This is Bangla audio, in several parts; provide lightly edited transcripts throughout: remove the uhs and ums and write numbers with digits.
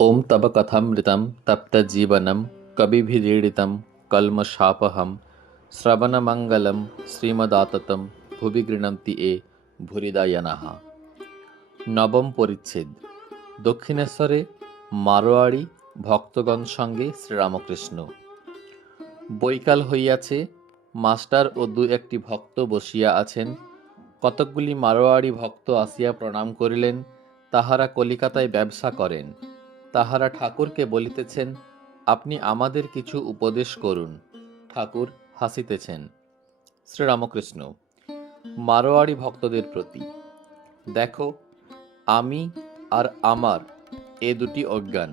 ॐ तव कथमृतं तप्तजीवनं कविभिरीडितं कल्मषापहं শ্রবণমঙ্গলম শ্রীমদাততম ভুবি গৃণন্তি এ ভূরিদায়নাঃ। নবম পরিচ্ছেদ। দক্ষিণেশ্বরে মারোয়াড়ি ভক্তগণ সঙ্গে শ্রীরামকৃষ্ণ। বৈকাল হইয়াছে, মাস্টার ও দু একটি ভক্ত বসিয়া আছেন। কতকগুলি মারোয়াড়ি ভক্ত আসিয়া প্রণাম করিলেন। তাহারা কলিকাতায় ব্যবসা করেন। তাহারা ঠাকুরকে বলিতেছেন, আপনি আমাদের কিছু উপদেশ করুন। ঠাকুর হাসিতেছেন। শ্রীরামকৃষ্ণ মারোয়াড়ি ভক্তদের প্রতি, দেখো, আমি আর আমার এ দুটি অজ্ঞান।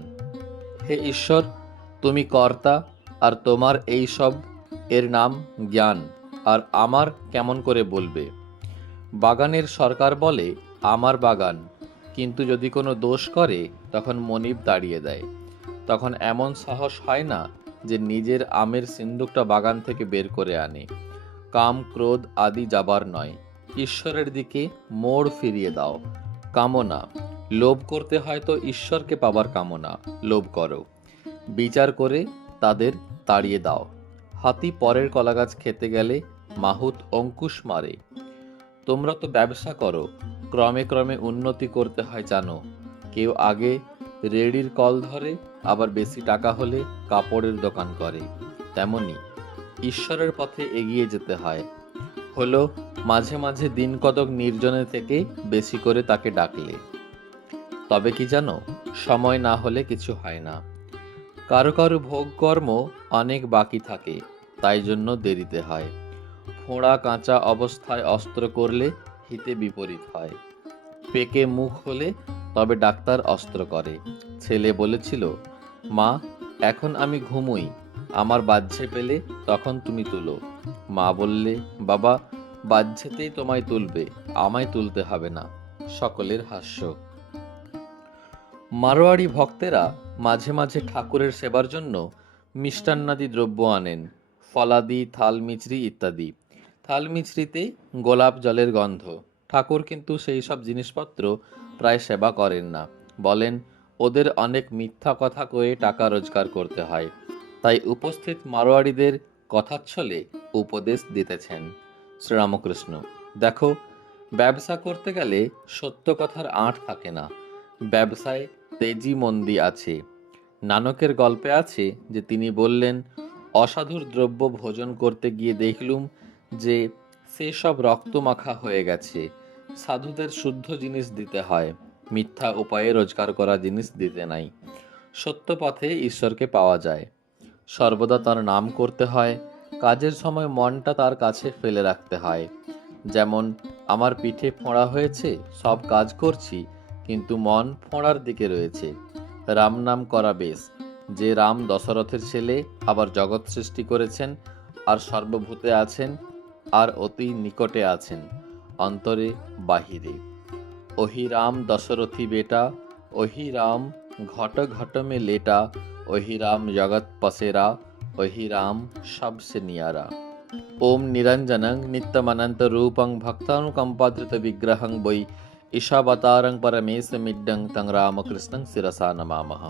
হে ঈশ্বর, তুমি কর্তা, আর তোমার এই সব এর নাম জ্ঞান, আর আমার কেমন করে বলবে? বাগানের সরকার বলে আমার বাগান, কিন্তু যদি কোনো দোষ করে তখন মনিব তাড়িয়ে দেয়। তখন এমন সাহস হয় না যে নিজের আমের সিন্দুকটা বাগান থেকে বের করে আনে। কাম ক্রোধ আদি যাবার নয়, ঈশ্বরের দিকে মোড় ফিরিয়ে দাও। কামনা, লোভ করতে হয় তো ঈশ্বরকে পাবার কামনা, লোভ করো। বিচার করে তাদের তাড়িয়ে দাও। হাতি পরের কলাগাছ খেতে গেলে মাহুত অঙ্কুশ মারে। তোমরা তো ব্যবসা করো, ক্রমে ক্রমে উন্নতি করতে হয় জানো। কেউ আগে রেডির কল ধরে, আবার বেশি টাকা হলে কাপড়ের দোকান করে। তেমনি ঈশ্বরের পথে এগিয়ে যেতে হয়। হলো মাঝে মাঝে দিন কতক নির্জনে থেকে বেশি করে তাকে ডাকলে। তবে কি জানো, সময় না হলে কিছু হয় না। কারো কারো ভোগ কর্ম অনেক বাকি থাকে, তাই জন্য দেরিতে হয়। ফোঁড়া কাঁচা অবস্থায় অস্ত্র করলে হিতে বিপরীত হয়। পেকে মুখ হলে তবে ডাক্তার অস্ত্র করে। ছেলে বলেছিল, মা, এখন আমি ঘুমোই, আমার বাহ্যে পেলে তখন তুমি তুলো। মা বললে, বাবা, বাহ্যেতেই তোমায় তুলবে, আমায় তুলতে হবে না। সকলের হাস্য। মারোয়াড়ি ভক্তেরা মাঝে মাঝে ঠাকুরের সেবার জন্য মিষ্টান্নাদি দ্রব্য আনেন, ফলাদি, থাল মিছরি ইত্যাদি। থাল মিছরিতে গোলাপ জলের গন্ধ। ঠাকুর কিন্তু সেই সব জিনিসপত্র প্রায় সেবা করেন না, বলেন ওদের অনেক মিথ্যা কথা কয়ে টাকা রোজগার করতে হয়। তাই উপস্থিত মারোয়াড়িদের কথাচ্ছলে উপদেশ দিতেছেন। শ্রীরামকৃষ্ণ, দেখো, ব্যবসা করতে গেলে সত্য কথার আঁট থাকে না। ব্যবসায় তেজি মন্দি আছে। নানকের গল্পে আছে যে তিনি বললেন, অসাধুর দ্রব্য ভোজন করতে গিয়ে দেখলুম যে সে সব রক্তমাখা হয়ে গেছে। সাধুদের শুদ্ধ জিনিস দিতে হয়, মিথ্যা উপায়ে রোজগার করা জিনিস দিতে নাই। সত্য পথে ঈশ্বরকে পাওয়া যায়। সর্বদা তার নাম করতে হয়। কাজের সময় মনটা তার কাছে ফেলে রাখতে হয়। যেমন আমার পিঠে ফোঁড়া হয়েছে, সব কাজ করছি, কিন্তু মন ফোঁড়ার দিকে রয়েছে। রাম নাম করা বেশ। যে রাম দশরথের ছেলে, আবার জগৎ সৃষ্টি করেছেন, আর সর্বভূতে আছেন, আর অতি নিকটে আছেন, অন্তরে বাহিরে। ওহি রাম দশরথী বেটা, ওহি রাম ঘট ঘট মে লেটা, ওহি রাম জগৎ পসেরা, ওহি রাম সবসে নিয়ারা। ওম নিরঞ্জনং নিত্যমনন্ত রূপং ভক্তানুকম্পাধৃত বিগ্রহং বৈ ঈশাবতারং পরমেশমিড্ডং তং রামকৃষ্ণং শিরসা নমামহ।